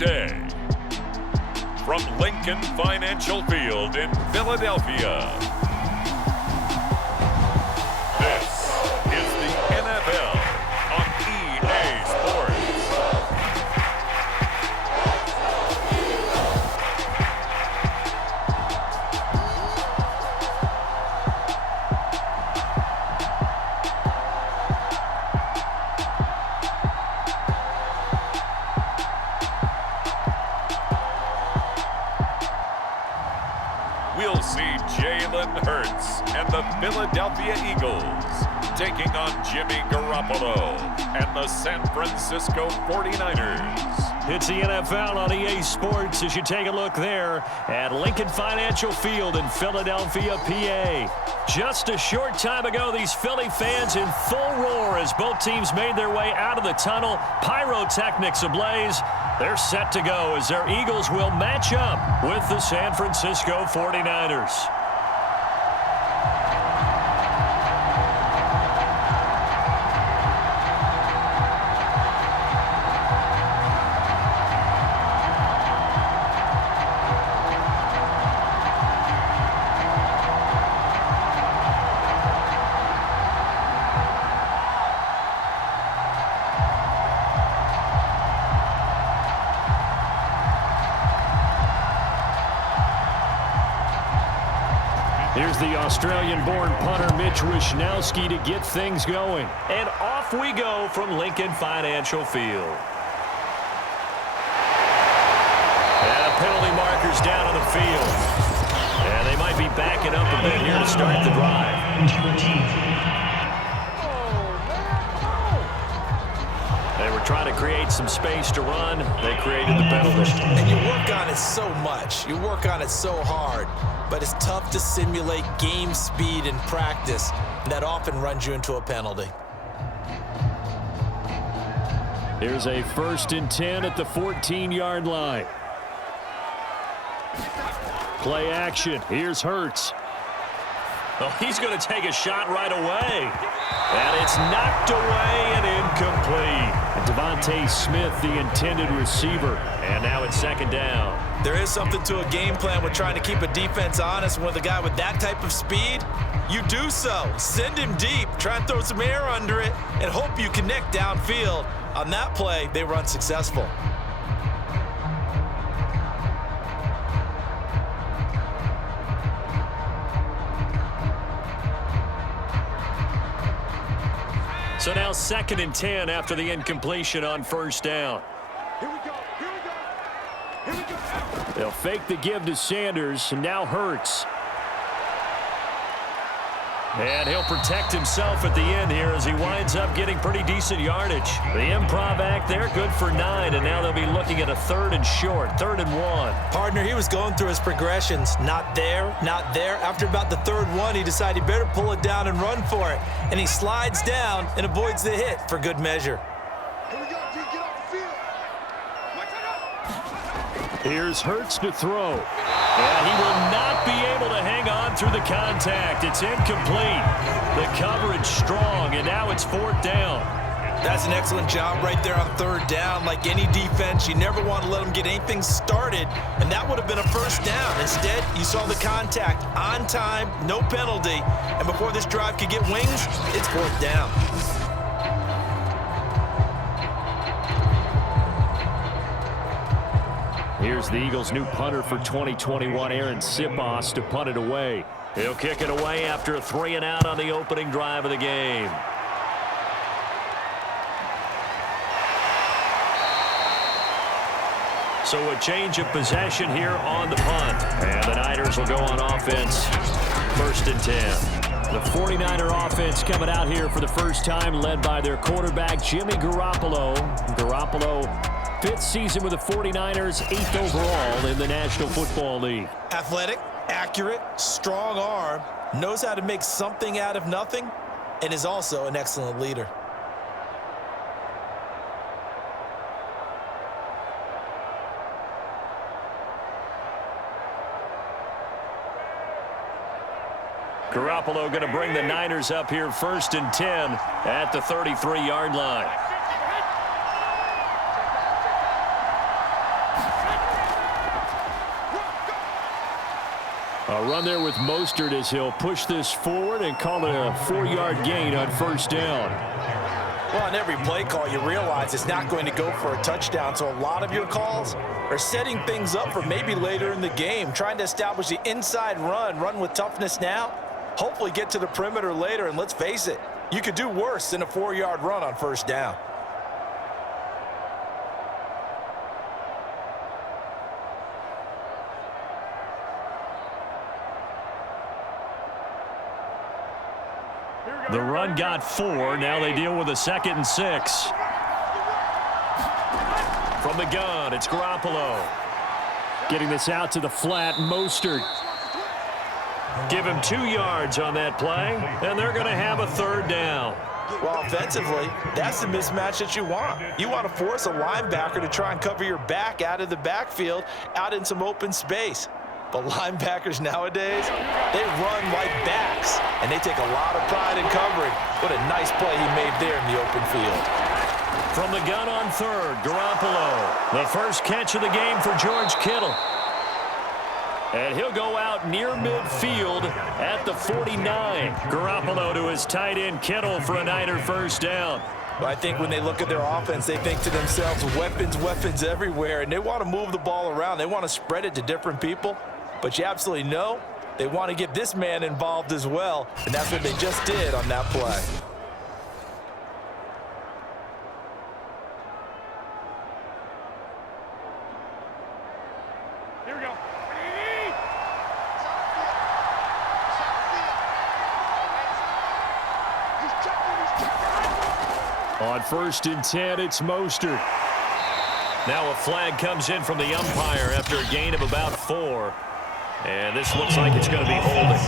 day. From Lincoln Financial Field in Philadelphia, this is the NFL on EA Sports. We'll see Jalen and the Philadelphia Eagles taking on Jimmy Garoppolo and the San Francisco 49ers. It's the NFL on EA Sports as you take a look there at Lincoln Financial Field in Philadelphia, PA. Just a short time ago, these Philly fans in full roar as both teams made their way out of the tunnel. Pyrotechnics ablaze. They're set to go as their Eagles will match up with the San Francisco 49ers. Here's the Australian-born punter Mitch Wishnowsky to get things going. And off we go from Lincoln Financial Field. And a penalty marker's down on the field. And they might be backing up a bit here to start the drive. They were trying to create some space to run. They created the penalty. And you work on it so much. You work on it so hard. But it's tough to simulate game speed in practice. And that often runs you into a penalty. Here's a 1st and 10 at the 14-yard line. Play action. Here's Hurts. Oh, he's going to take a shot right away. And it's knocked away and incomplete. Devonta Smith, the intended receiver. And now it's 2nd down. There is something to a game plan with trying to keep a defense honest. With a guy with that type of speed, you do so. Send him deep. Try and throw some air under it and hope you connect downfield. On that play, they were unsuccessful. So now 2nd and 10 after the incompletion on 1st down. Here we go. Here we go. Here we go. They'll fake the give to Sanders, and now Hurts. And he'll protect himself at the end here as he winds up getting pretty decent yardage. The improv act there, good for 9, and now they'll be looking at a 3rd and short, 3rd and 1. Partner, he was going through his progressions. Not there, not there. After about the 3rd one, he decided he better pull it down and run for it. And he slides down and avoids the hit for good measure. Here we go. Get off the field. Here's Hurts to throw. And he will not be able to hang on through the contact. It's incomplete. The coverage strong, and now it's 4th down. That's an excellent job right there on 3rd down. Like any defense, you never want to let them get anything started, and that would have been a 1st down. Instead, you saw the contact on time, no penalty, and before this drive could get wings, it's 4th down. Here's the Eagles' new punter for 2021, Aaron Sipos, to punt it away. He'll kick it away after a 3-and-out on the opening drive of the game. So a change of possession here on the punt. And the Niners will go on offense, 1st and 10. The 49er offense coming out here for the first time, led by their quarterback, Jimmy Garoppolo. Garoppolo, 5th season with the 49ers, 8th overall in the National Football League. Athletic, accurate, strong arm, knows how to make something out of nothing, and is also an excellent leader. Garoppolo going to bring the Niners up here 1st and 10 at the 33-yard line. A run there with Mostert as he'll push this forward and call it a 4-yard gain on first down. Well, on every play call, you realize it's not going to go for a touchdown, so a lot of your calls are setting things up for maybe later in the game, trying to establish the inside run with toughness now, hopefully get to the perimeter later, and let's face it, you could do worse than a 4-yard run on first down. The run got 4. Now they deal with a 2nd and 6. From the gun, it's Garoppolo. Getting this out to the flat, Mostert. Give him 2 yards on that play, and they're going to have a 3rd down. Well, offensively, that's the mismatch that you want. You want to force a linebacker to try and cover your back out of the backfield, out in some open space. But linebackers nowadays, they run like backs, and they take a lot of pride in covering. What a nice play he made there in the open field. From the gun on 3rd, Garoppolo. The first catch of the game for George Kittle. And he'll go out near midfield at the 49. Garoppolo to his tight end, Kittle, for a Niner first down. But I think when they look at their offense, they think to themselves, weapons everywhere, and they want to move the ball around. They want to spread it to different people. But you absolutely know they want to get this man involved as well, and that's what they just did on that play. Here we go. On 1st and 10, it's Mostert. Now a flag comes in from the umpire after a gain of about 4. And this looks like it's going to be holding.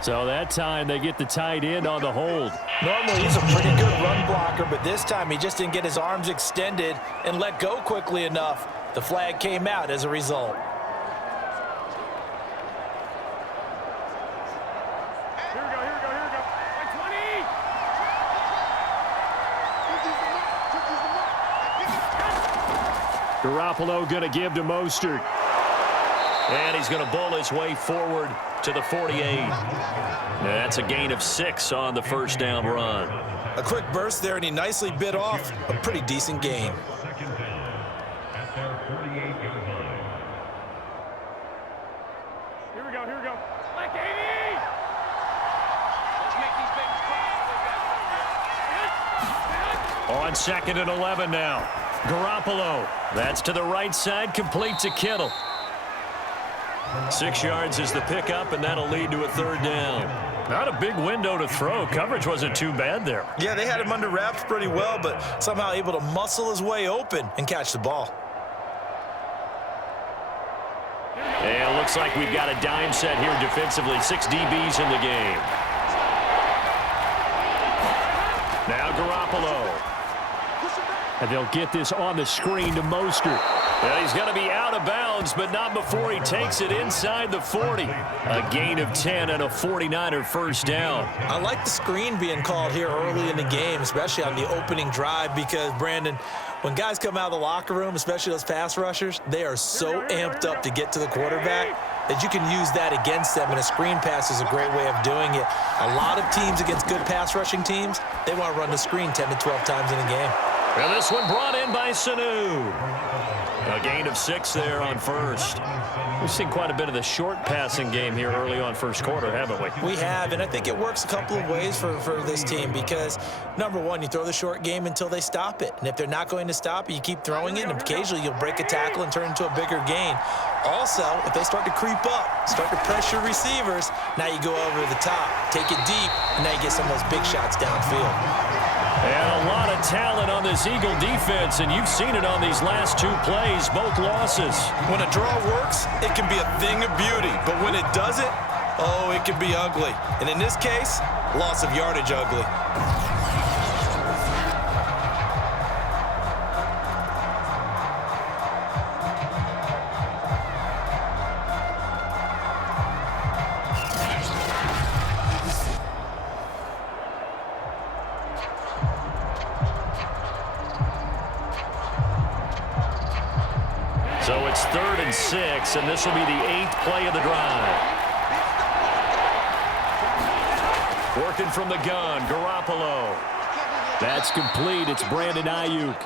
So that time they get the tight end on the hold. Normally he's a pretty good run blocker, but this time he just didn't get his arms extended and let go quickly enough. The flag came out as a result. Here we go. Like 20. Garoppolo going to give to Mostert. And he's going to bowl his way forward to the 48. That's a gain of 6 on the first down run. A quick burst there, and he nicely bit off a pretty decent gain. Here we go. Like 80. On 2nd and 11 now. Garoppolo. That's to the right side, complete to Kittle. 6 yards is the pickup, and that'll lead to a 3rd down. Not a big window to throw. Coverage wasn't too bad there. Yeah, they had him under wraps pretty well, but somehow able to muscle his way open and catch the ball. And it looks like we've got a dime set here defensively. 6 DBs in the game. Now Garoppolo. And they'll get this on the screen to Mostert. And he's going to be out of bounds, but not before he takes it inside the 40. A gain of 10 and a 49er first down. I like the screen being called here early in the game, especially on the opening drive, because, Brandon, when guys come out of the locker room, especially those pass rushers, they are so amped up to get to the quarterback that you can use that against them, and a screen pass is a great way of doing it. A lot of teams against good pass rushing teams, they want to run the screen 10 to 12 times in a game. And this one brought in by Sanu. A gain of 6 there on first. We've seen quite a bit of the short passing game here early on first quarter, haven't we? We have, and I think it works a couple of ways for this team because, number one, you throw the short game until they stop it. And if they're not going to stop it, you keep throwing it, and occasionally you'll break a tackle and turn into a bigger gain. Also, if they start to creep up, start to pressure receivers, now you go over the top, take it deep, and now you get some of those big shots downfield. And a lot of talent on this Eagle defense, and you've seen it on these last 2 plays, both losses. When a draw works, it can be a thing of beauty, but when it doesn't, oh, it can be ugly. And in this case, loss of yardage ugly. 6, and this will be the 8th play of the drive. Working from the gun, Garoppolo. That's complete. It's Brandon Aiyuk.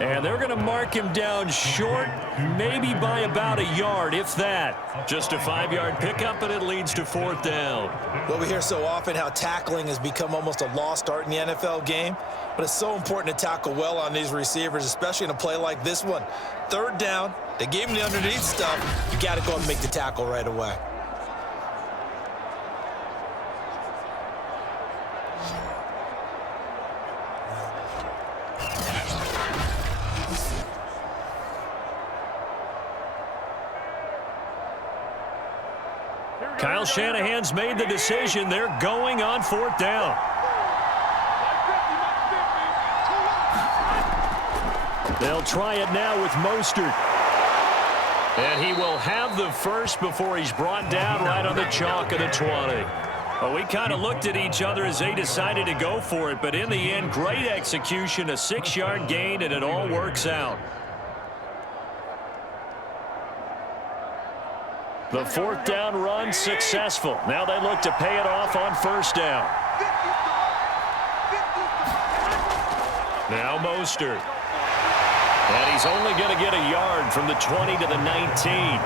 And they're going to mark him down short, maybe by about a yard, if that. Just a 5-yard pickup, and it leads to 4th down. Well, we hear so often how tackling has become almost a lost art in the NFL game, but it's so important to tackle well on these receivers, especially in a play like this one. 3rd down, they gave him the underneath stuff. You got to go and make the tackle right away. Kyle Shanahan's made the decision. They're going on 4th down. They'll try it now with Mostert. And he will have the first before he's brought down right on the chalk of the 20. Well, we kind of looked at each other as they decided to go for it, but in the end, great execution, a 6-yard gain, and it all works out. The 4th down run successful. Now they look to pay it off on 1st down. Now Mostert. And he's only going to get a yard from the 20 to the 19.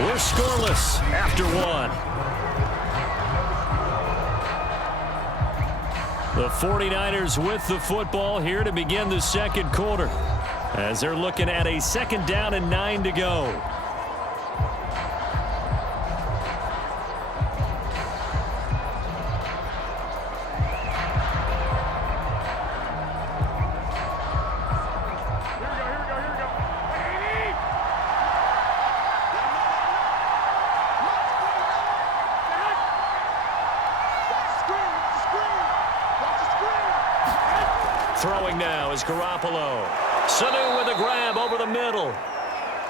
We're scoreless after 1. The 49ers with the football here to begin the 2nd quarter, as they're looking at a 2nd down and 9 to go. Throwing now is Garoppolo. Sanu with a grab over the middle.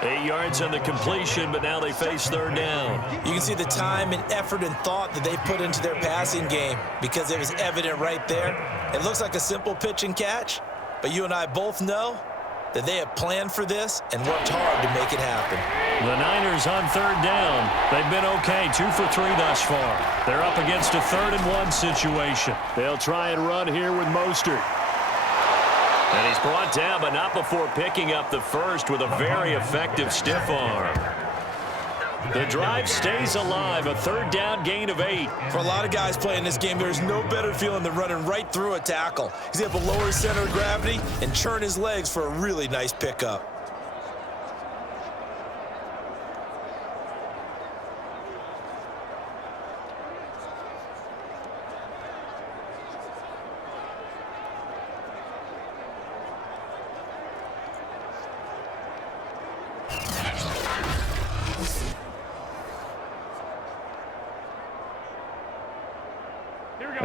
8 yards on the completion, but now they face 3rd down. You can see the time and effort and thought that they put into their passing game because it was evident right there. It looks like a simple pitch and catch, but you and I both know that they have planned for this and worked hard to make it happen. The Niners on 3rd down. They've been okay, 2 for 3 thus far. They're up against a 3rd and 1 situation. They'll try and run here with Mostert. And he's brought down, but not before picking up the first with a very effective stiff arm. The drive stays alive, a 3rd down gain of 8. For a lot of guys playing this game, there's no better feeling than running right through a tackle. He's able to lower his center of gravity and churn his legs for a really nice pickup.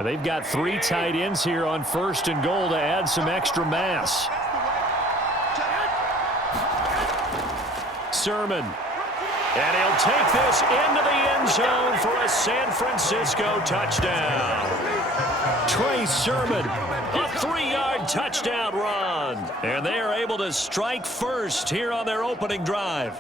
They've got 3 tight ends here on 1st and goal to add some extra mass. Sermon. And he'll take this into the end zone for a San Francisco touchdown. Trey Sermon, a 3-yard touchdown run. And they are able to strike first here on their opening drive.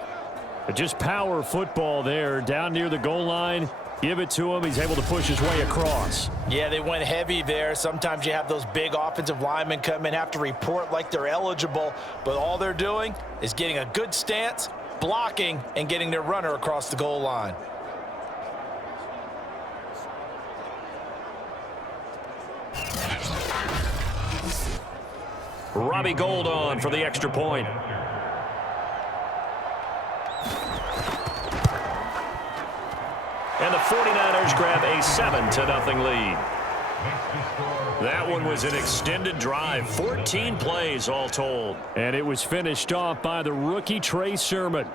But just power football there down near the goal line. Give it to him. He's able to push his way across. Yeah, they went heavy there. Sometimes you have those big offensive linemen come in, have to report like they're eligible, but all they're doing is getting a good stance, blocking, and getting their runner across the goal line. Robbie Gould on for the extra point. And the 49ers grab a 7-0 lead. That one was an extended drive, 14 plays all told. And it was finished off by the rookie Trey Sermon.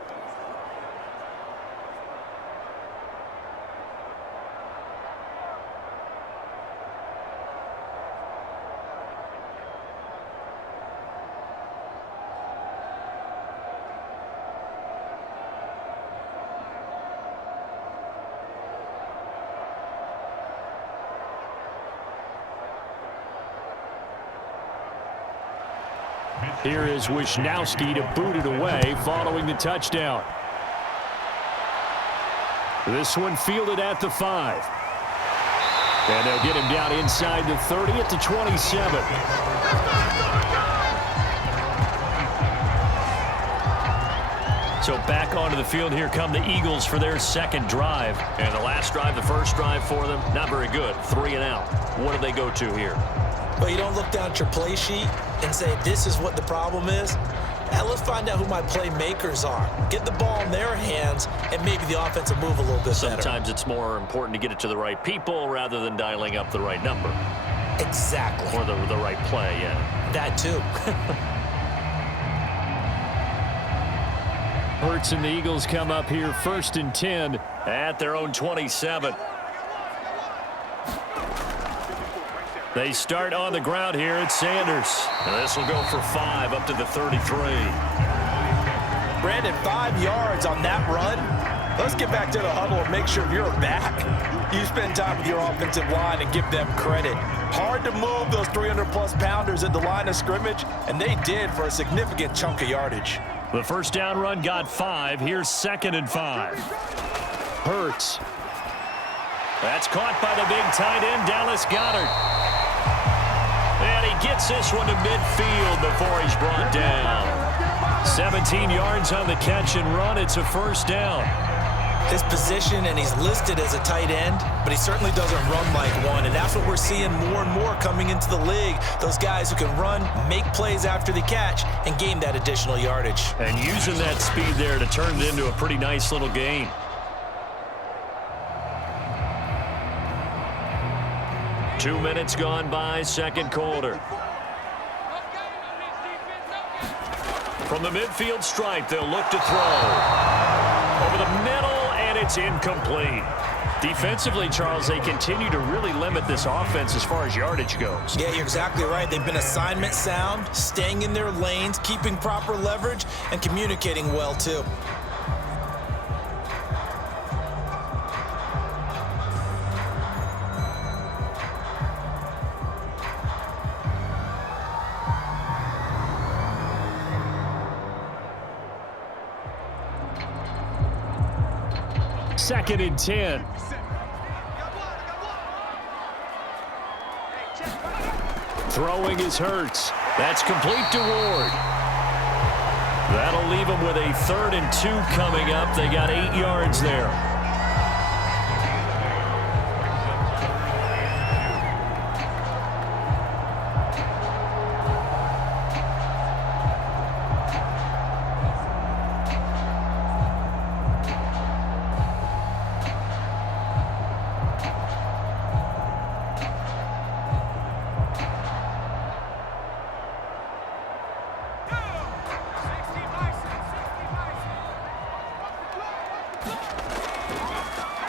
Here is Wisnowski to boot it away following the touchdown. This one fielded at the 5. And they'll get him down inside the 30 at the 27. So back onto the field, here come the Eagles for their second drive. And the last drive, the first drive for them, not very good. 3 and out. What do they go to here? Well, you don't look down at your play sheet and say, this is what the problem is. Let's find out who my playmakers are. Get the ball in their hands, and maybe the offense will move a little bit better. Sometimes it's more important to get it to the right people rather than dialing up the right number. Exactly. Or the right play, yeah. That too. Hurts and the Eagles come up here 1st and 10 at their own 27. They start on the ground here at Sanders. And this will go for 5 up to the 33. Brandon, 5 yards on that run. Let's get back to the huddle and make sure you're back. You spend time with your offensive line and give them credit. Hard to move those 300-plus pounders at the line of scrimmage, and they did for a significant chunk of yardage. The first down run got 5. Here's 2nd and 5. Hurts. That's caught by the big tight end, Dallas Goedert. And he gets this one to midfield before he's brought down. 17 yards on the catch and run. It's a first down. His position, and he's listed as a tight end, but he certainly doesn't run like one, and that's what we're seeing more and more coming into the league. Those guys who can run, make plays after the catch, and gain that additional yardage. And using that speed there to turn it into a pretty nice little gain. Two minutes gone by, second quarter. From the midfield stripe, they'll look to throw. Over the middle, and it's incomplete. Defensively, Charles, they continue to really limit this offense as far as yardage goes. Yeah, you're exactly right. They've been assignment sound, staying in their lanes, keeping proper leverage, and communicating well, too. Second and 10. Throwing is Hurts. That's complete to Ward. That'll leave them with a 3rd and 2 coming up. They got 8 yards there.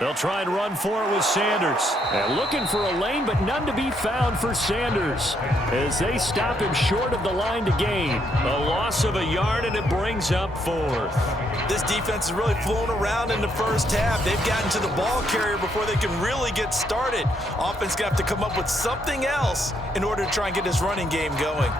They'll try and run for it with Sanders. And looking for a lane, but none to be found for Sanders as they stop him short of the line to gain. A loss of a yard, and it brings up 4th. This defense is really flown around in the first half. They've gotten to the ball carrier before they can really get started. Offense going to have to come up with something else in order to try and get this running game going.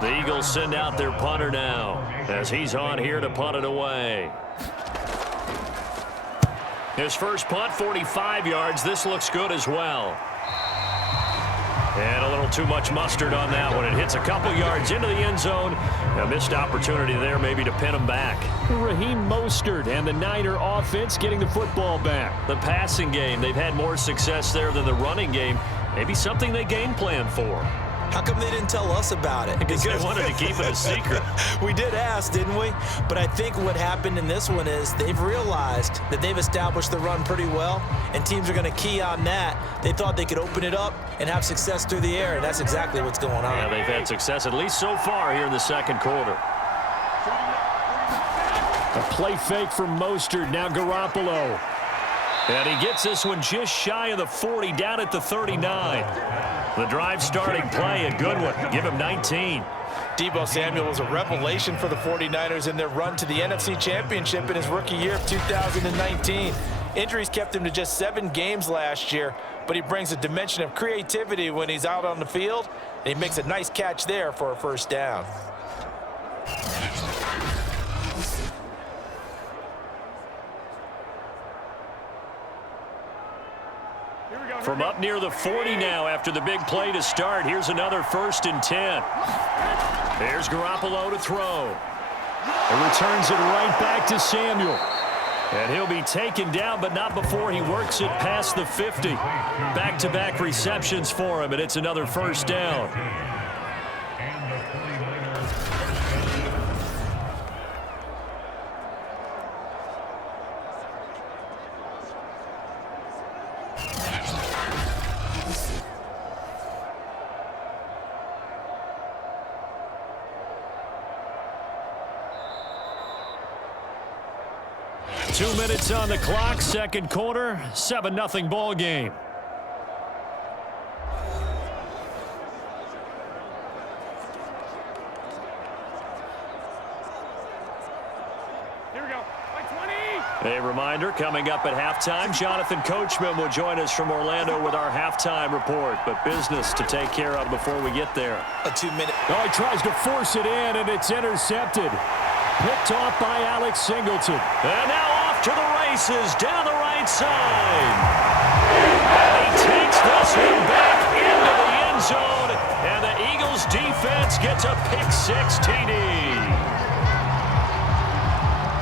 The Eagles send out their punter now as he's on here to punt it away. His first punt, 45 yards. This looks good as well. And a little too much mustard on that one. It hits a couple yards into the end zone. A missed opportunity there maybe to pin him back. Raheem Mostert and the Niner offense getting the football back. The passing game, they've had more success there than the running game. Maybe something they game plan for. How come they didn't tell us about it? Because they wanted to keep it a secret. We did ask, didn't we? But I think what happened in this one is they've realized that they've established the run pretty well, and teams are going to key on that. They thought they could open it up and have success through the air, and that's exactly what's going on. Yeah, they've had success, at least so far here in the second quarter. A play fake from Mostert, now Garoppolo. And he gets this one just shy of the 40, down at the 39. The drive starting play, a good one. Give him 19. Deebo Samuel was a revelation for the 49ers in their run to the NFC Championship in his rookie year of 2019. Injuries kept him to just 7 games last year, but he brings a dimension of creativity when he's out on the field, and he makes a nice catch there for a first down. From up near the 40 now after the big play to start. Here's another 1st and 10. There's Garoppolo to throw. And returns it right back to Samuel. And he'll be taken down, but not before he works it past the 50. Back-to-back receptions for him, and it's another first down. Two minutes on the clock, second quarter, 7-0 ball game. Here we go. By 20. A reminder, coming up at halftime, Jonathan Coachman will join us from Orlando with our halftime report. But business to take care of before we get there. A 2-minute. Oh, he tries to force it in, and it's intercepted. Picked off by Alex Singleton. And now off to the races down the right side. And he takes this one back into the end zone. And the Eagles defense gets a pick-6 TD.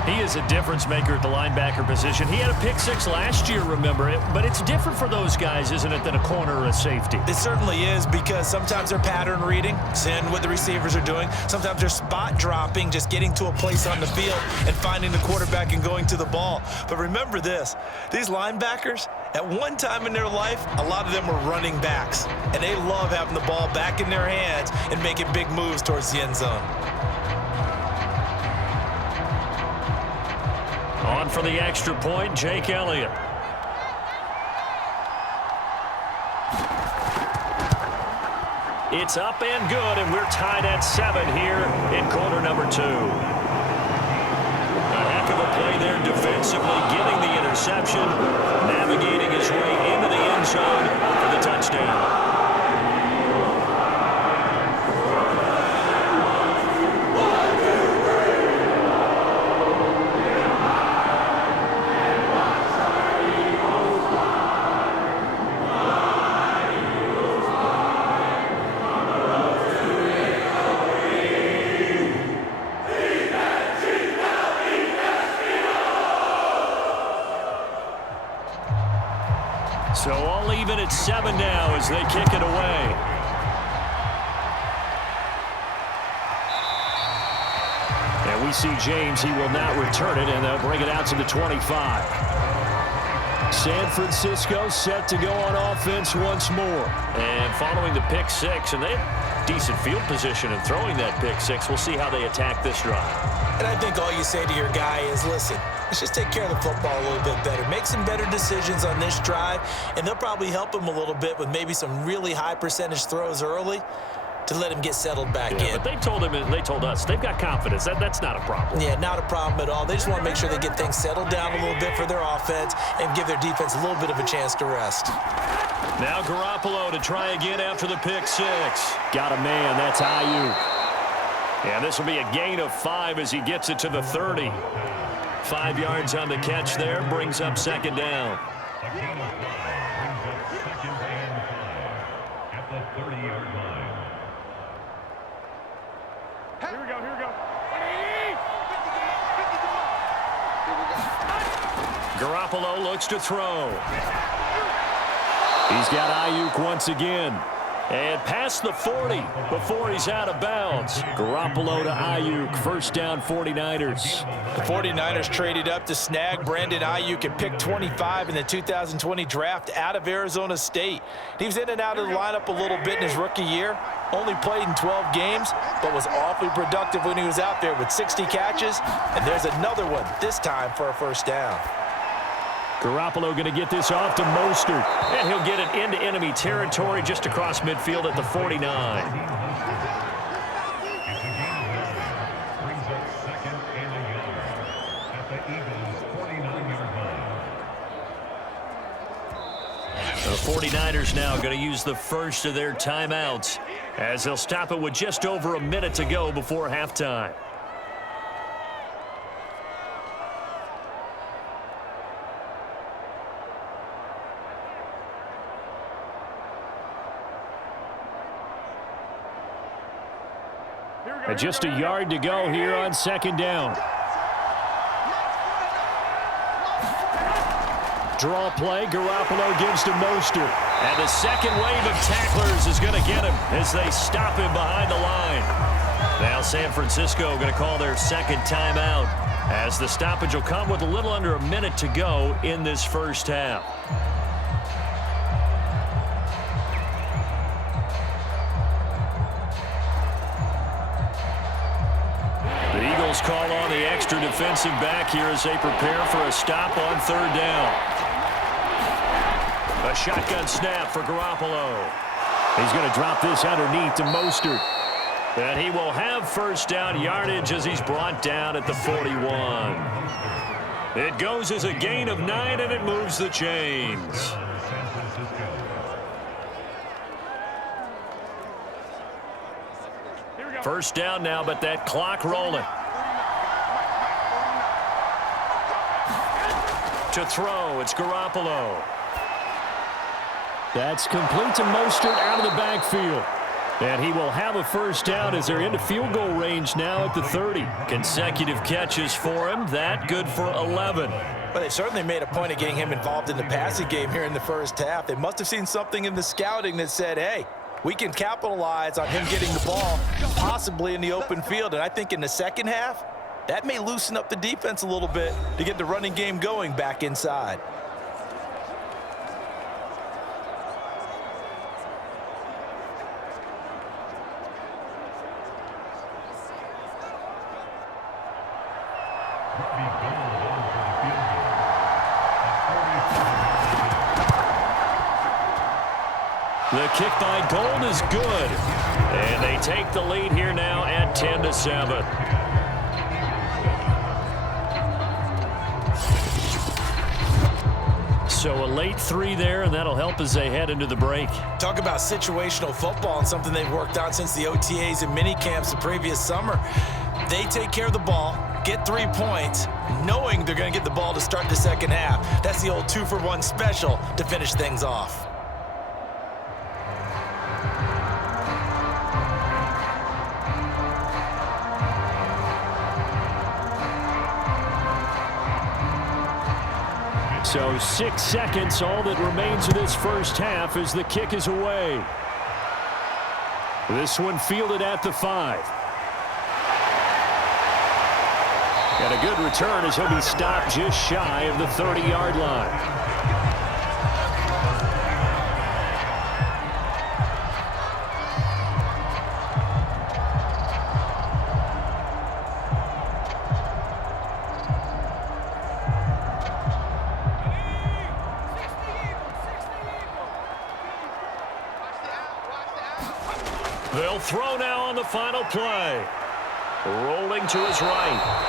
He is a difference maker at the linebacker position. He had a pick-6 last year, remember it. But it's different for those guys, isn't it, than a corner or a safety? It certainly is, because sometimes they're pattern reading, seeing what the receivers are doing. Sometimes they're spot dropping, just getting to a place on the field and finding the quarterback and going to the ball. But remember this, these linebackers, at one time in their life, a lot of them were running backs. And they love having the ball back in their hands and making big moves towards the end zone. On for the extra point, Jake Elliott. It's up and good, and we're tied at 7 here in quarter number 2. A heck of a play there defensively, getting the interception, navigating his way into the end zone for the touchdown. So all even at 7 now as they kick it away. And we see James. He will not return it, and they'll bring it out to the 25. San Francisco set to go on offense once more. And following the pick-6, and they have decent field position in throwing that pick-6. We'll see how they attack this drive. And I think all you say to your guy is, listen, let's just take care of the football a little bit better. Make some better decisions on this drive, and they'll probably help him a little bit with maybe some really high percentage throws early to let him get settled back in. But they told him, and they told us, they've got confidence. That's not a problem. Yeah, not a problem at all. They just want to make sure they get things settled down a little bit for their offense and give their defense a little bit of a chance to rest. Now Garoppolo to try again after the pick-6. Got a man. That's Aiyuk. And this will be a gain of 5 as he gets it to the 30. 5 yards on the catch there. Brings up second down. At the 30-yard line. Here we go, here we go. 50. Garoppolo looks to throw. He's got Aiyuk once again. And past the 40 before he's out of bounds. Garoppolo to Aiyuk. First down, 49ers. The 49ers traded up to snag Brandon Aiyuk at pick 25 in the 2020 draft out of Arizona State. He was in and out of the lineup a little bit in his rookie year. Only played in 12 games, but was awfully productive when he was out there with 60 catches. And there's another one, this time for a first down. Garoppolo going to get this off to Mostert. And he'll get it into enemy territory just across midfield at the 49. The 49ers now going to use the first of their timeouts as they'll stop it with just over a minute to go before halftime. And just a yard to go here on second down. Draw play, Garoppolo gives to Mostert. And the second wave of tacklers is going to get him as they stop him behind the line. Now San Francisco going to call their second timeout as the stoppage will come with a little under a minute to go in this first half. The Eagles call on the extra defensive back here as they prepare for a stop on third down. A shotgun snap for Garoppolo. He's going to drop this underneath to Mostert. And he will have first down yardage as he's brought down at the 41. It goes as a gain of 9, and it moves the chains. First down now, but that clock rolling. To throw, it's Garoppolo. That's complete to Mostert out of the backfield. And he will have a first down as they're into field goal range now at the 30. Consecutive catches for him. That good for 11. But they certainly made a point of getting him involved in the passing game here in the first half. They must have seen something in the scouting that said, hey, we can capitalize on him getting the ball possibly in the open field. And I think in the second half, that may loosen up the defense a little bit to get the running game going back inside. The kick by Gold is good. And they take the lead here now at 10-7. So a late 3 there, and that'll help as they head into the break. Talk about situational football and something they've worked on since the OTAs and mini camps the previous summer. They take care of the ball, get 3 points, knowing they're going to get the ball to start the second half. That's the old 2-for-1 special to finish things off. So 6 seconds, all that remains of this first half as the kick is away. This one fielded at the 5. And a good return as he'll be stopped just shy of the 30-yard line. They'll throw now on the final play. Rolling to his right.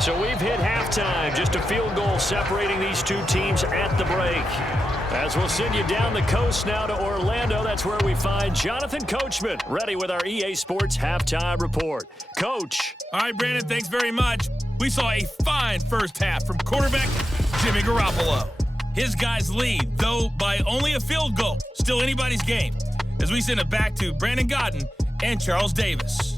So we've hit halftime. Just a field goal separating these two teams at the break. As we'll send you down the coast now to Orlando, that's where we find Jonathan Coachman ready with our EA Sports Halftime Report. Coach. All right, Brandon, thanks very much. We saw a fine first half from quarterback Jimmy Garoppolo. His guys lead, though by only a field goal. Still anybody's game. As we send it back to Brandon Godden and Charles Davis.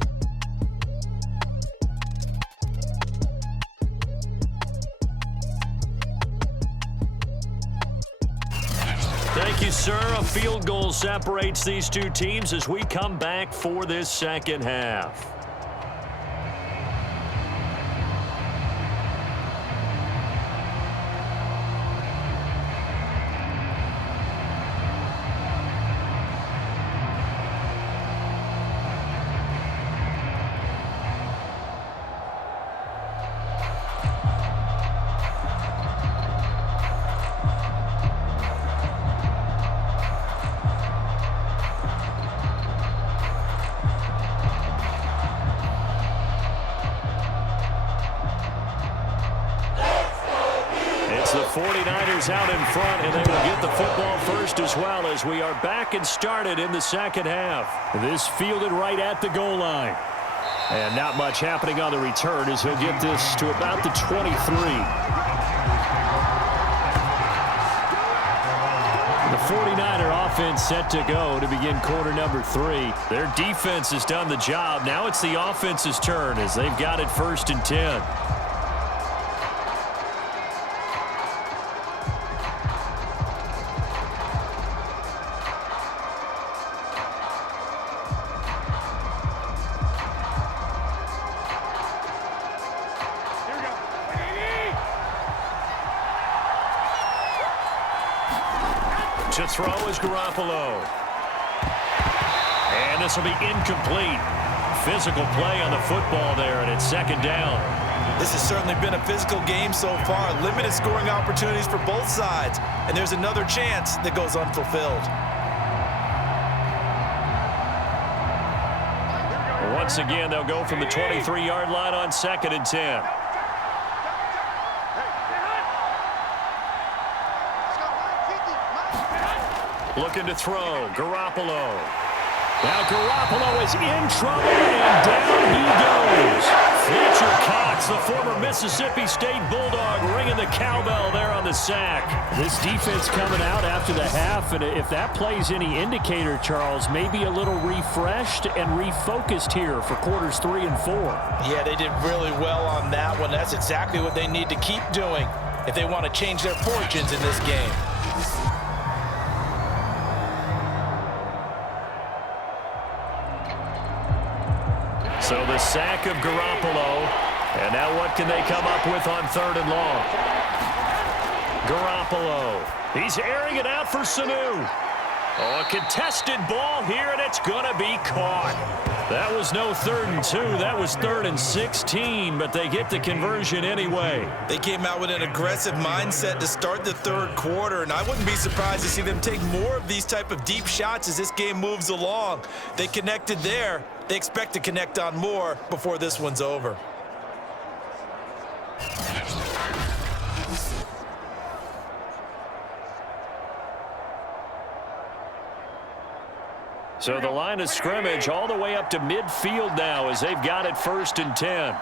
Thank you, sir. A field goal separates these two teams as we come back for this second half. 49ers out in front, and they will get the football first as well as we are back and started in the second half. This fielded right at the goal line. And not much happening on the return as he'll get this to about the 23. The 49er offense set to go to begin quarter number 3. Their defense has done the job. Now it's the offense's turn as they've got it 1st and 10. To throw is Garoppolo. And this will be incomplete. Physical play on the football there, and it's 2nd down. This has certainly been a physical game so far. Limited scoring opportunities for both sides. And there's another chance that goes unfulfilled. Once again, they'll go from the 23-yard line on 2nd and 10. Looking to throw, Garoppolo. Now Garoppolo is in trouble, and down he goes. Fletcher Cox, the former Mississippi State Bulldog, ringing the cowbell there on the sack. This defense coming out after the half, and if that plays any indicator, Charles, maybe a little refreshed and refocused here for quarters 3 and 4. Yeah, they did really well on that one. That's exactly what they need to keep doing if they want to change their fortunes in this game. So the sack of Garoppolo, and now what can they come up with on 3rd and long? Garoppolo, he's airing it out for Sanu. Oh, a contested ball here, and it's going to be caught. That was no 3rd and 2, that was 3rd and 16, but they get the conversion anyway. They came out with an aggressive mindset to start the 3rd quarter, and I wouldn't be surprised to see them take more of these type of deep shots as this game moves along. They connected there. They expect to connect on more before this one's over. So the line of scrimmage all the way up to midfield now as they've got it 1st and 10.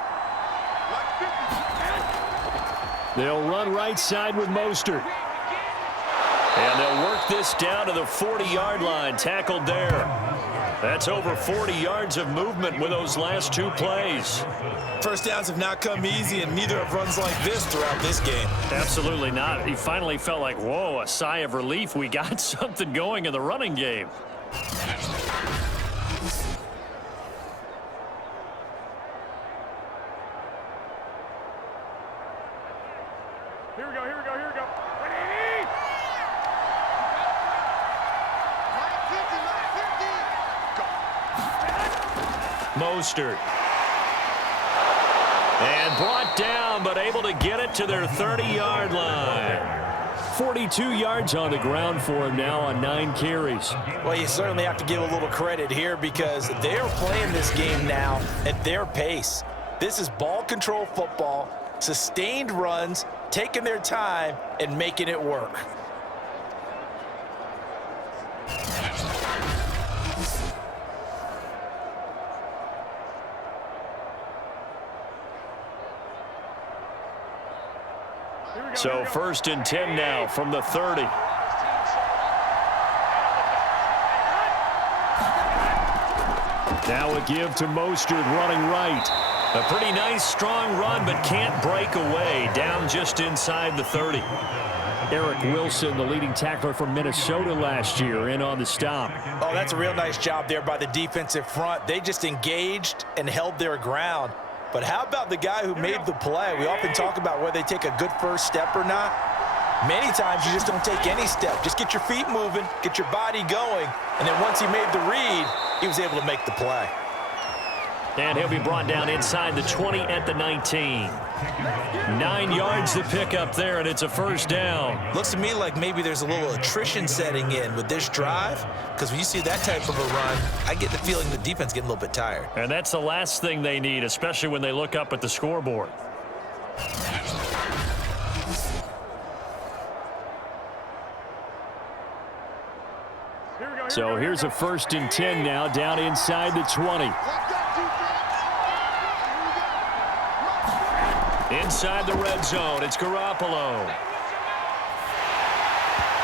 They'll run right side with Mostert. And they'll work this down to the 40-yard line, tackled there. That's over 40 yards of movement with those last 2 plays. First downs have not come easy, and neither have runs like this throughout this game. Absolutely not. He finally felt like, whoa, a sigh of relief. We got something going in the running game. Here we go. Mostert. And brought down, but able to get it to their 30-yard line. 42 yards on the ground for him now on 9 carries. Well, you certainly have to give a little credit here because they're playing this game now at their pace. This is ball control football, sustained runs, taking their time, and making it work. So 1st and 10 now from the 30. Now a give to Mostert running right. A pretty nice strong run, but can't break away. Down just inside the 30. Eric Wilson, the leading tackler from Minnesota last year, in on the stop. Oh, that's a real nice job there by the defensive front. They just engaged and held their ground. But how about the guy who made the play? We often talk about whether they take a good first step or not. Many times you just don't take any step. Just get your feet moving, get your body going, and then once he made the read, he was able to make the play. And he'll be brought down inside the 20 at the 19. 9 yards to pick up there, and it's a 1st down. Looks to me like maybe there's a little attrition setting in with this drive, because when you see that type of a run, I get the feeling the defense getting a little bit tired. And that's the last thing they need, especially when they look up at the scoreboard. So here's a 1st and 10 now, down inside the 20. Inside the red zone, it's Garoppolo.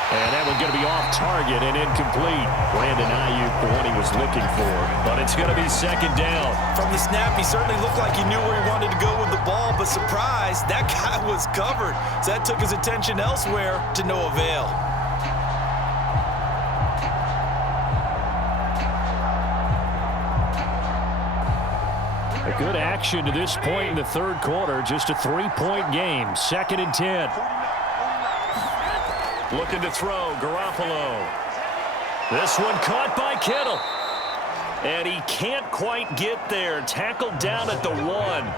And that one's going to be off target and incomplete. Brandon Aiyuk, the one he was looking for. But it's going to be 2nd down. From the snap, he certainly looked like he knew where he wanted to go with the ball, but surprise, that guy was covered. So that took his attention elsewhere to no avail. A good action to this point in the 3rd quarter. Just a 3-point game. 2nd and 10. Looking to throw, Garoppolo. This one caught by Kittle. And he can't quite get there. Tackled down at the 1.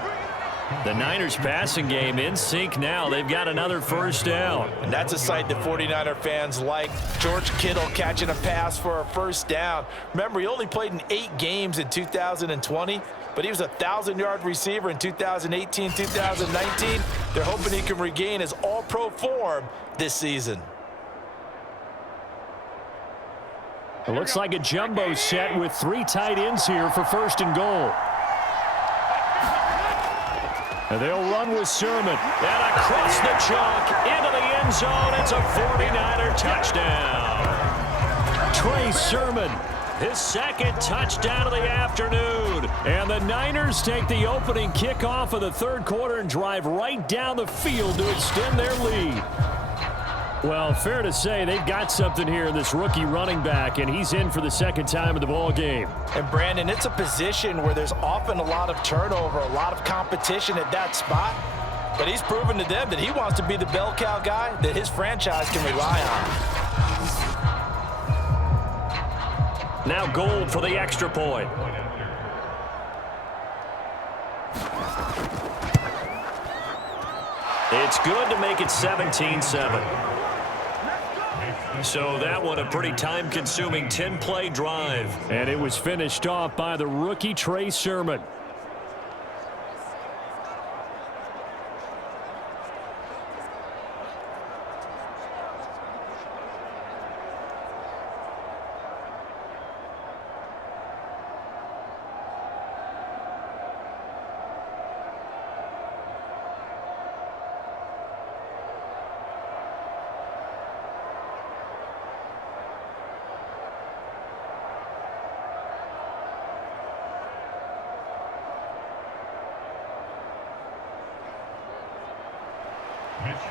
The Niners passing game in sync now. They've got another 1st down. And that's a sight that 49er fans like. George Kittle catching a pass for a 1st down. Remember, he only played in 8 games in 2020, but he was a 1,000-yard receiver in 2018, 2019. They're hoping he can regain his all-pro form this season. It looks like a jumbo set with 3 tight ends here for 1st and goal. And they'll run with Sermon. And across the chalk into the end zone. It's a 49er touchdown. Trey Sermon, his 2nd touchdown of the afternoon. And the Niners take the opening kickoff of the 3rd quarter and drive right down the field to extend their lead. Well, fair to say they've got something here in this rookie running back, and he's in for the 2nd time of the ball game. And Brandon, it's a position where there's often a lot of turnover, a lot of competition at that spot. But he's proven to them that he wants to be the bell cow guy that his franchise can rely on. Now Gold for the extra point. It's good to make it 17-7. So that one a pretty time-consuming 10-play drive. And it was finished off by the rookie Trey Sermon.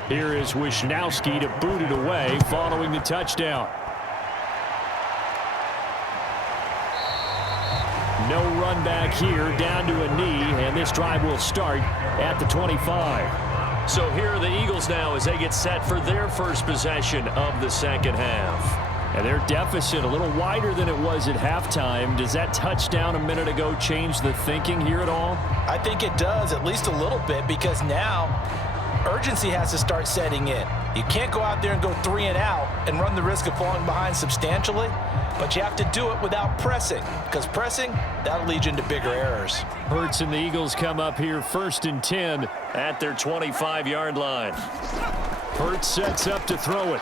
Here is Wisnowski to boot it away following the touchdown. No run back here, down to a knee, and this drive will start at the 25. So here are the Eagles now as they get set for their first possession of the 2nd half. And their deficit a little wider than it was at halftime. Does that touchdown a minute ago change the thinking here at all? I think it does, at least a little bit, because now urgency has to start setting in. You can't go out there and go 3 and out and run the risk of falling behind substantially, but you have to do it without pressing, because pressing, that'll lead you into bigger errors. Hurts and the Eagles come up here 1st and 10 at their 25-yard line. Hurts sets up to throw it.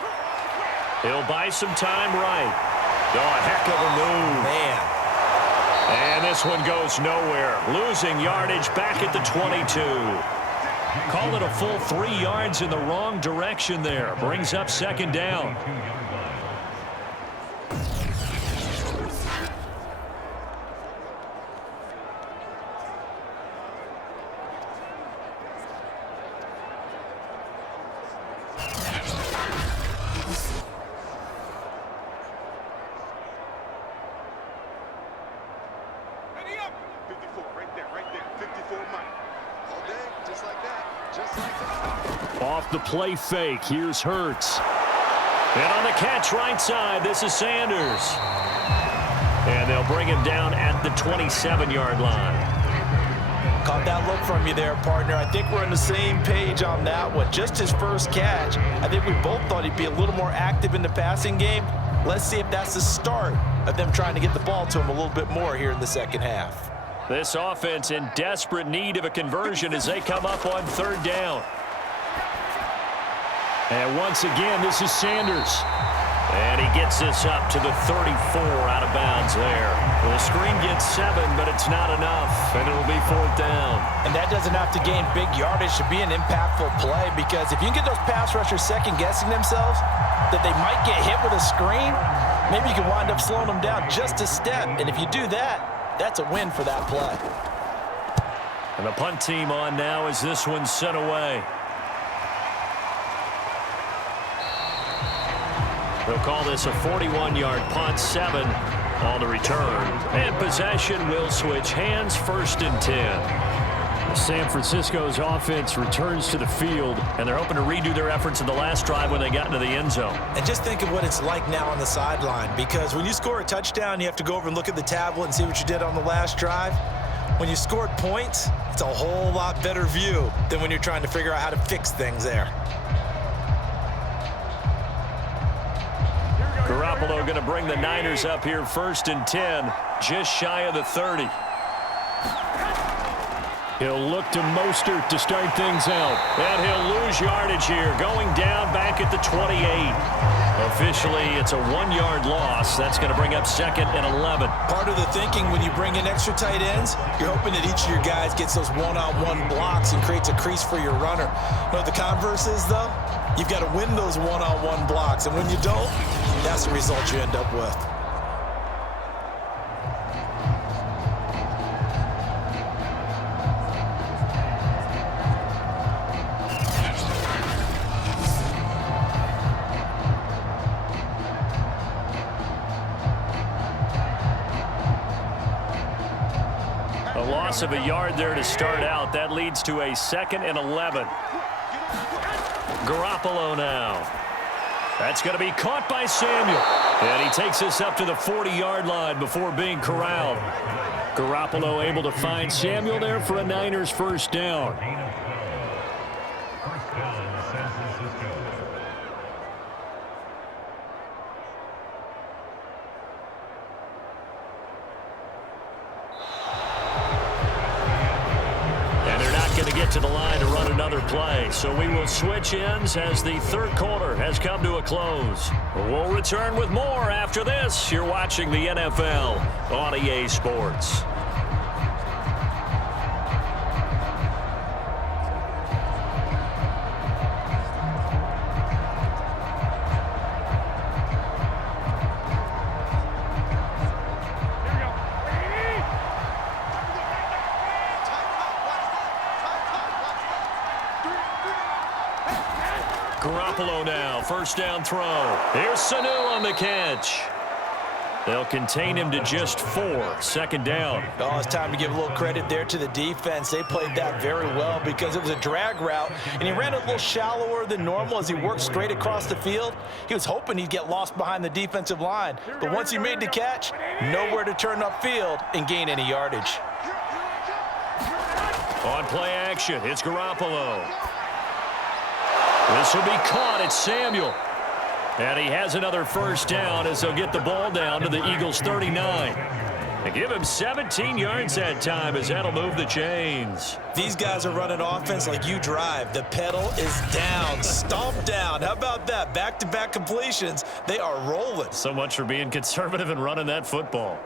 He'll buy some time right. Oh, a heck of a move. Man. And this one goes nowhere. Losing yardage back at the 22. Call it a full 3 yards in the wrong direction there. Brings up 2nd down. Off the play fake, here's Hurts. And on the catch right side, this is Sanders. And they'll bring him down at the 27-yard line. Caught that look from you there, partner. I think we're on the same page on that one. Just his first catch. I think we both thought he'd be a little more active in the passing game. Let's see if that's the start of them trying to get the ball to him a little bit more here in the 2nd half. This offense in desperate need of a conversion as they come up on 3rd down. And once again, this is Sanders. And he gets this up to the 34 out of bounds there. The screen gets 7, but it's not enough, and it'll be 4th down. And that doesn't have to gain big yardage to be an impactful play, because if you can get those pass rushers second-guessing themselves that they might get hit with a screen, maybe you can wind up slowing them down just a step. And if you do that, that's a win for that play. And the punt team on now as this one's sent away. They'll call this a 41-yard punt, 7 on the return. And possession will switch hands, 1st and 10. San Francisco's offense returns to the field, and they're hoping to redo their efforts in the last drive when they got into the end zone. And just think of what it's like now on the sideline, because when you score a touchdown, you have to go over and look at the tablet and see what you did on the last drive. When you scored points, it's a whole lot better view than when you're trying to figure out how to fix things there. Garoppolo going to bring the Niners up here, 1st and 10, just shy of the 30. He'll look to Mostert to start things out. And he'll lose yardage here, going down back at the 28. Officially, it's a 1-yard loss. That's going to bring up 2nd and 11. Part of the thinking when you bring in extra tight ends, you're hoping that each of your guys gets those one-on-one blocks and creates a crease for your runner. You know what the converse is, though? You've got to win those one-on-one blocks, and when you don't, that's the result you end up with. A loss of a yard there to start out. That leads to a 2nd and 11. Garoppolo now. That's going to be caught by Samuel. And he takes this up to the 40-yard line before being corralled. Garoppolo able to find Samuel there for a Niners 1st down. To the line to run another play. So we will switch ends as the 3rd quarter has come to a close. We'll return with more after this. You're watching the NFL on EA Sports. Garoppolo now, 1st down throw. Here's Sanu on the catch. They'll contain him to just 4, 2nd down. Oh, it's time to give a little credit there to the defense. They played that very well because it was a drag route, and he ran a little shallower than normal as he worked straight across the field. He was hoping he'd get lost behind the defensive line, but once he made the catch, nowhere to turn upfield and gain any yardage. On play action, it's Garoppolo. This will be caught. It's Samuel. And he has another 1st down as they'll get the ball down to the Eagles' 39. And give him 17 yards that time as that'll move the chains. These guys are running offense like you drive. The pedal is down, stomped down. How about that? Back-to-back completions. They are rolling. So much for being conservative and running that football.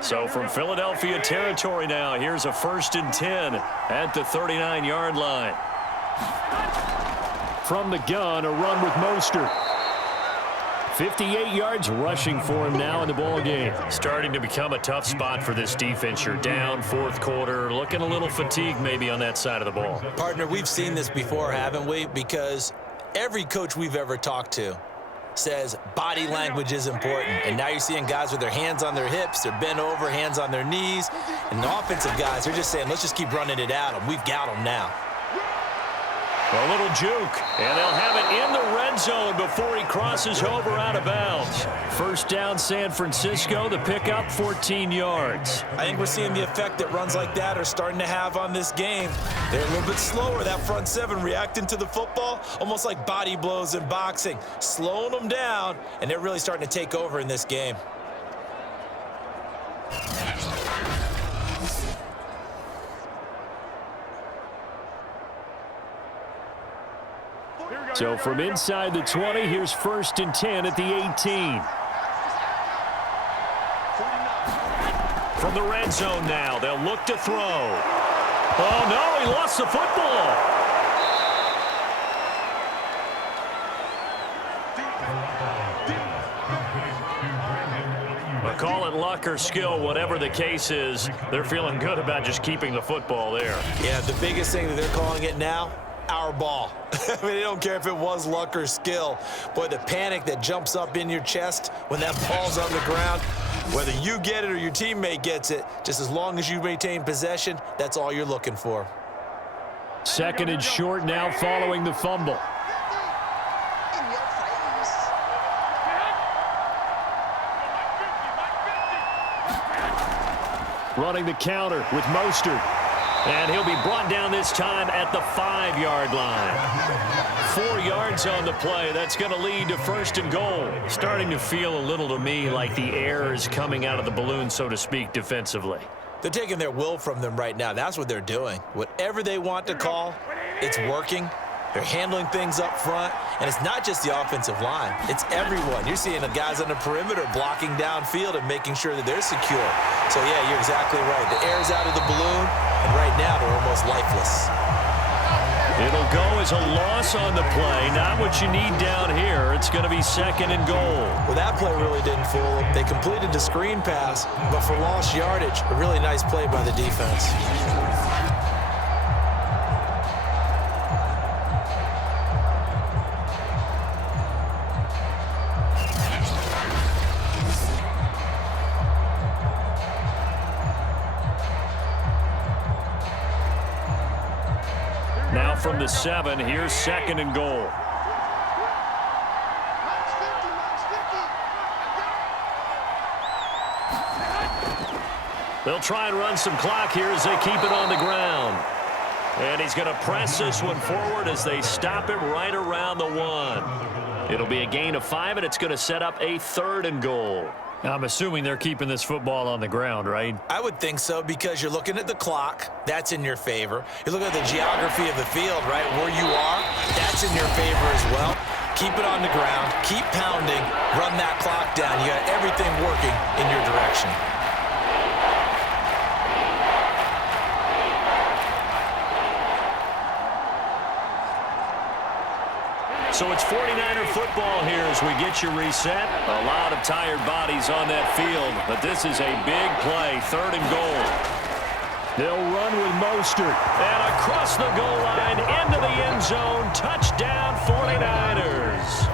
So from Philadelphia territory now, here's a 1st and 10 at the 39-yard line. From the gun, a run with Mostert. 58 yards rushing for him now in the ball game. Starting to become a tough spot for this defense. You're down 4th quarter, looking a little fatigued maybe on that side of the ball. Partner, we've seen this before, haven't we? Because every coach we've ever talked to says body language is important. And now you're seeing guys with their hands on their hips, they're bent over, hands on their knees. And the offensive guys, they're just saying, let's just keep running it at them. We've got them now. A little juke, and they'll have it in the red zone before he crosses over out of bounds. 1st down San Francisco, the pickup 14 yards. I think we're seeing the effect that runs like that are starting to have on this game. They're a little bit slower, that front 7 reacting to the football, almost like body blows in boxing, slowing them down, and they're really starting to take over in this game. So from inside the 20, here's 1st and 10 at the 18. From the red zone now, they'll look to throw. Oh, no, he lost the football. But call it luck or skill, whatever the case is, they're feeling good about just keeping the football there. Yeah, the biggest thing that they're calling it now, our ball. I mean, they don't care if it was luck or skill. Boy, the panic that jumps up in your chest when that ball's on the ground, whether you get it or your teammate gets it, just as long as you maintain possession, that's all you're looking for. 2nd and short now following the fumble. Running the counter with Mostert. And he'll be brought down this time at the 5-yard line. 4 yards on the play. That's going to lead to 1st and goal. Starting to feel a little to me like the air is coming out of the balloon, so to speak, defensively. They're taking their will from them right now. That's what they're doing. Whatever they want to call, it's working. They're handling things up front, and it's not just the offensive line. It's everyone. You're seeing the guys on the perimeter blocking downfield and making sure that they're secure. So, yeah, you're exactly right. The air's out of the balloon, and right now they're almost lifeless. It'll go as a loss on the play. Not what you need down here. It's going to be 2nd and goal. Well, that play really didn't fool them. They completed the screen pass, but for lost yardage, a really nice play by the defense. Now from the 7, here's 2nd and goal. They'll try and run some clock here as they keep it on the ground. And he's going to press this one forward as they stop him right around the 1. It'll be a gain of 5, and it's going to set up a 3rd and goal. I'm assuming they're keeping this football on the ground, right? I would think so, because you're looking at the clock. That's in your favor. You're looking at the geography of the field, right? Where you are, that's in your favor as well. Keep it on the ground. Keep pounding. Run that clock down. You got everything working in your direction. So it's 49er football here as we get you reset. A lot of tired bodies on that field, but this is a big play, 3rd and goal. They'll run with Mostert, and across the goal line, into the end zone, touchdown 49ers.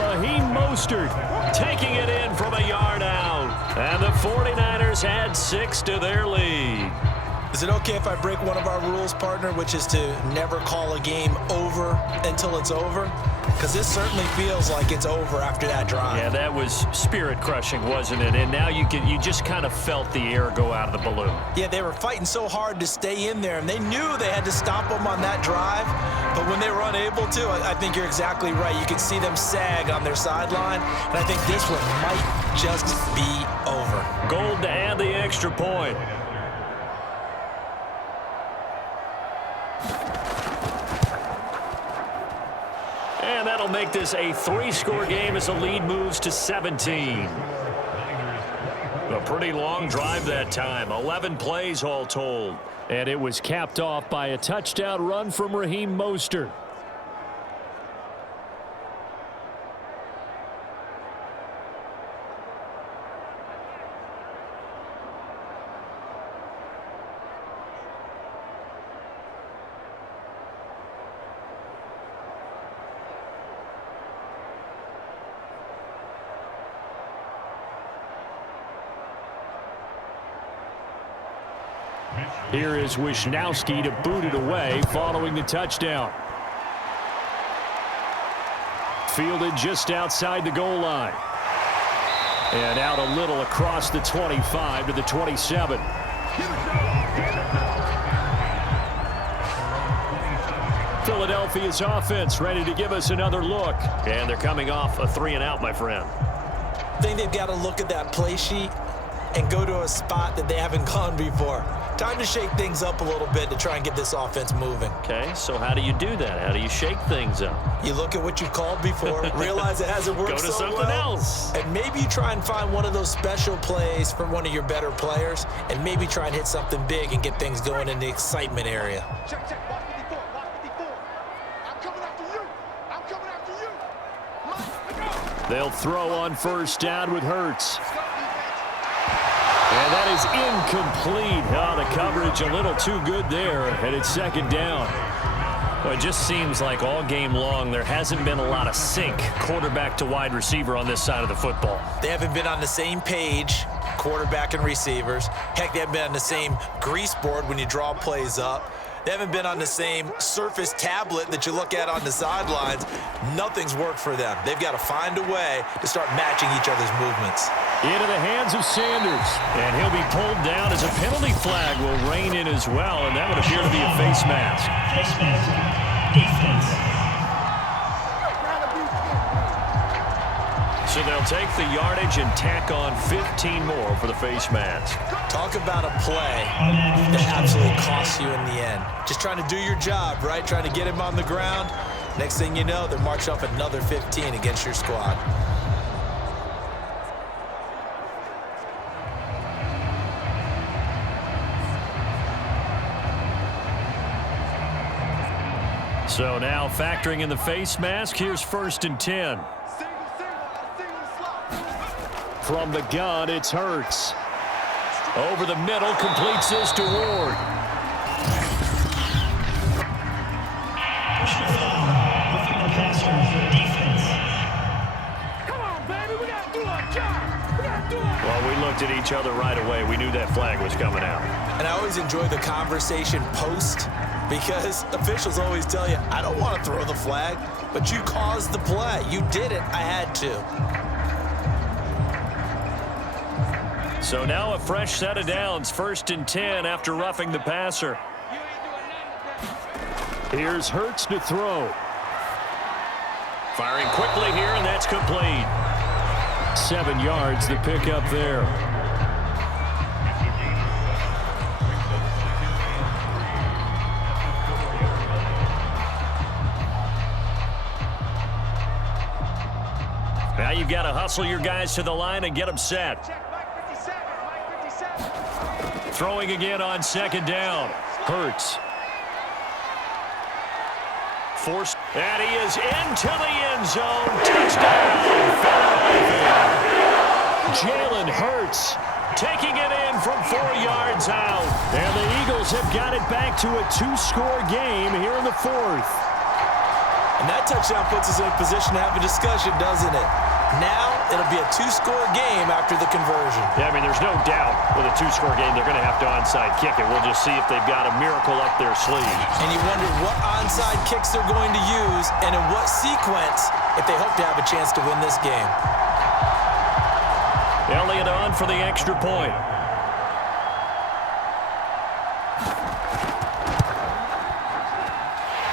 Raheem Mostert taking it in from a yard out, and the 49ers add 6 to their lead. Is it okay if I break one of our rules, partner, which is to never call a game over until it's over? Because this certainly feels like it's over after that drive. Yeah, that was spirit-crushing, wasn't it? And now you just kind of felt the air go out of the balloon. Yeah, they were fighting so hard to stay in there, and they knew they had to stop them on that drive. But when they were unable to, I think you're exactly right. You could see them sag on their sideline, and I think this one might just be over. Gold to add the extra point. And that'll make this a 3-score game as the lead moves to 17. A pretty long drive that time, 11 plays all told. And it was capped off by a touchdown run from Raheem Mostert. Here is Wisnowski to boot it away following the touchdown. Fielded just outside the goal line. And out a little across the 25 to the 27. Philadelphia's offense ready to give us another look. And they're coming off a 3-and-out, my friend. I think they've got to look at that play sheet and go to a spot that they haven't gone before. Time to shake things up a little bit to try and get this offense moving. Okay, so how do you do that? How do you shake things up? You look at what you've called before, realize it hasn't worked Go to so something well, else. and maybe you try and find one of those special plays from one of your better players, and maybe try and hit something big and get things going in the excitement area. Check, check. Watch 54. Watch 54. I'm coming after you. I'm coming after you. Let's go. They'll throw on first down with Hurts. And that is incomplete. Oh, the coverage a little too good there, and it's second down. Well, it just seems like all game long there hasn't been a lot of sync quarterback to wide receiver on this side of the football. They haven't been on the same page, quarterback and receivers. Heck, they haven't been on the same grease board when you draw plays up. They haven't been on the same surface tablet that you look at on the sidelines. Nothing's worked for them. They've got to find a way to start matching each other's movements. Into the hands of Sanders, and he'll be pulled down as a penalty flag will rein in as well, and that would appear to be a face mask. Face mask. Defense. So they'll take the yardage and tack on 15 more for the face mask. Talk about a play that absolutely costs you in the end. Just trying to do your job, right? Trying to get him on the ground. Next thing you know, they're marching up another 15 against your squad. So now factoring in the face mask, here's 1st and 10. From the gun, it's Hurts. Over the middle, completes this to Ward. Personal foul. Roughing the passer for defense. Come on, baby. We got to do our job. We got to do our Well, we looked at each other right away. We knew that flag was coming out. And I always enjoy the conversation post, because officials always tell you, I don't want to throw the flag, but you caused the play. You did it. I had to. So now a fresh set of downs, 1st and 10 after roughing the passer. Here's Hurts to throw. Firing quickly here, and that's complete. 7 yards, the pickup there. Now you've got to hustle your guys to the line and get them set. Throwing again on 2nd down. Hurts. Forced. And he is into the end zone. Touchdown, Philadelphia. Jalen Hurts taking it in from 4 yards out. And the Eagles have got it back to a 2-score game here in the 4th. And that touchdown puts us in a position to have a discussion, doesn't it? Now it'll be a 2-score game after the conversion. Yeah, I mean, there's no doubt with a 2-score game they're going to have to onside kick it. We'll just see if they've got a miracle up their sleeve. And you wonder what onside kicks they're going to use and in what sequence if they hope to have a chance to win this game. Elliott on for the extra point.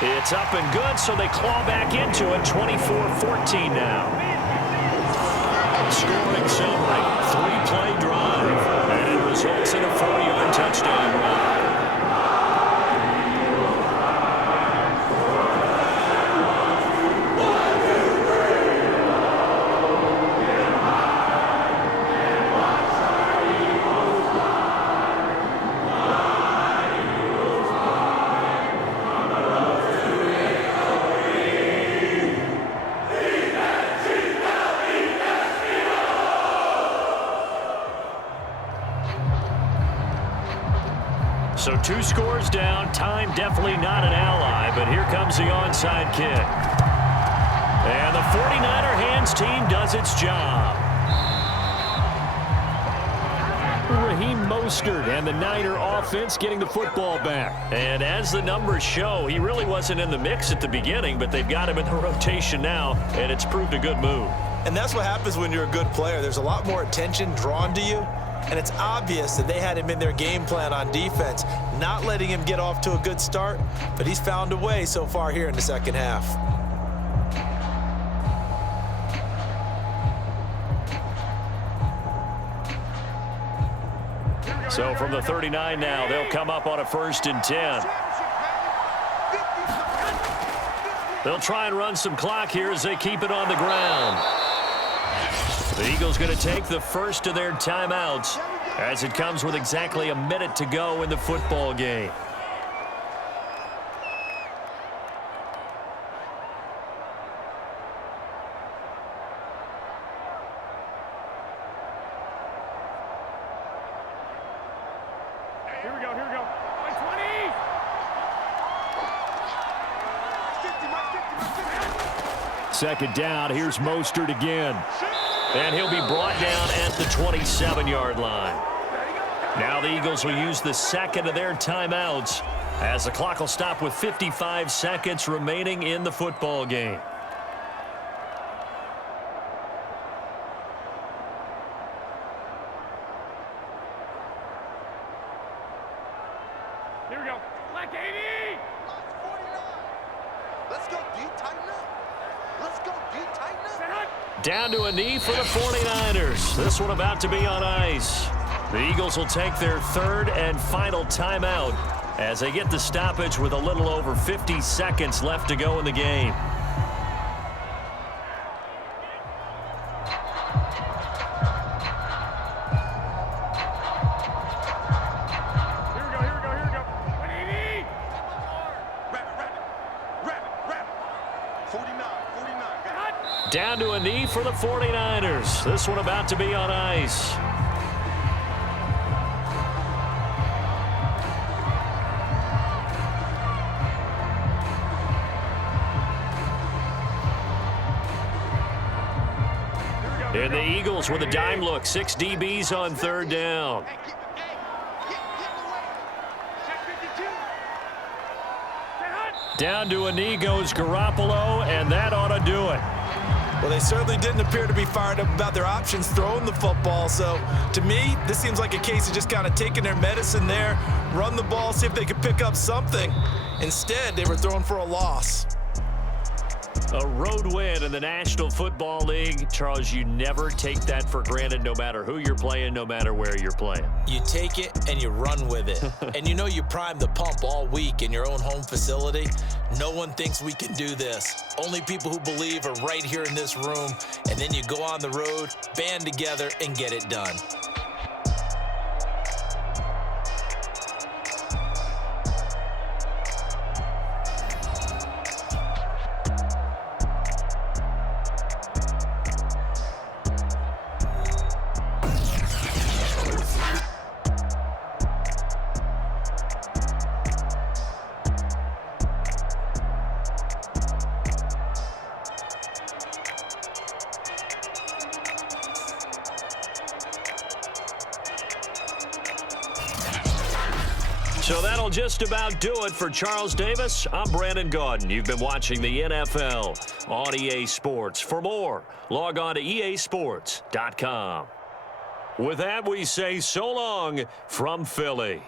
It's up and good, so they claw back into it. 24-14 now. Scoring summary, 3-play drive, and it results in a 4-yard touchdown run. So 2 scores down, time definitely not an ally, but here comes the onside kick. And the 49er hands team does its job. Raheem Mostert and the Niner offense getting the football back. And as the numbers show, he really wasn't in the mix at the beginning, but they've got him in the rotation now, and it's proved a good move. And that's what happens when you're a good player. There's a lot more attention drawn to you. And it's obvious that they had him in their game plan on defense, not letting him get off to a good start, but he's found a way so far here in the second half. So from the 39 now, they'll come up on a 1st and 10. They'll try and run some clock here as they keep it on the ground. The Eagles going to take the first of their timeouts as it comes with exactly a minute to go in the football game. Here we go. 120. 2nd down. Here's Mostert again. And he'll be brought down at the 27-yard line. Now the Eagles will use the 2nd of their timeouts as the clock will stop with 55 seconds remaining in the football game. Here we go. Black 80. Let's go deep, tighten up. Let's go deep, tighten up. Down to a knee for the 49ers. This one about to be on ice. The Eagles will take their 3rd and final timeout as they get the stoppage with a little over 50 seconds left to go in the game. Down to a knee for the 49ers. This one about to be on ice. And the Eagles with a dime look. 6 DBs on 3rd down. Down to a knee goes Garoppolo, and that ought to do it. Well, they certainly didn't appear to be fired up about their options throwing the football. So, to me, this seems like a case of just kind of taking their medicine there, run the ball, see if they could pick up something. Instead, they were throwing for a loss. A road win in the National Football League. Charles, you never take that for granted no matter who you're playing, no matter where you're playing. You take it and you run with it. And you know you primed the pump all week in your own home facility. No one thinks we can do this. Only people who believe are right here in this room. And then you go on the road, band together, and get it done. So that'll just about do it for Charles Davis. I'm Brandon Gaudin. You've been watching the NFL on EA Sports. For more, log on to easports.com. With that, we say so long from Philly.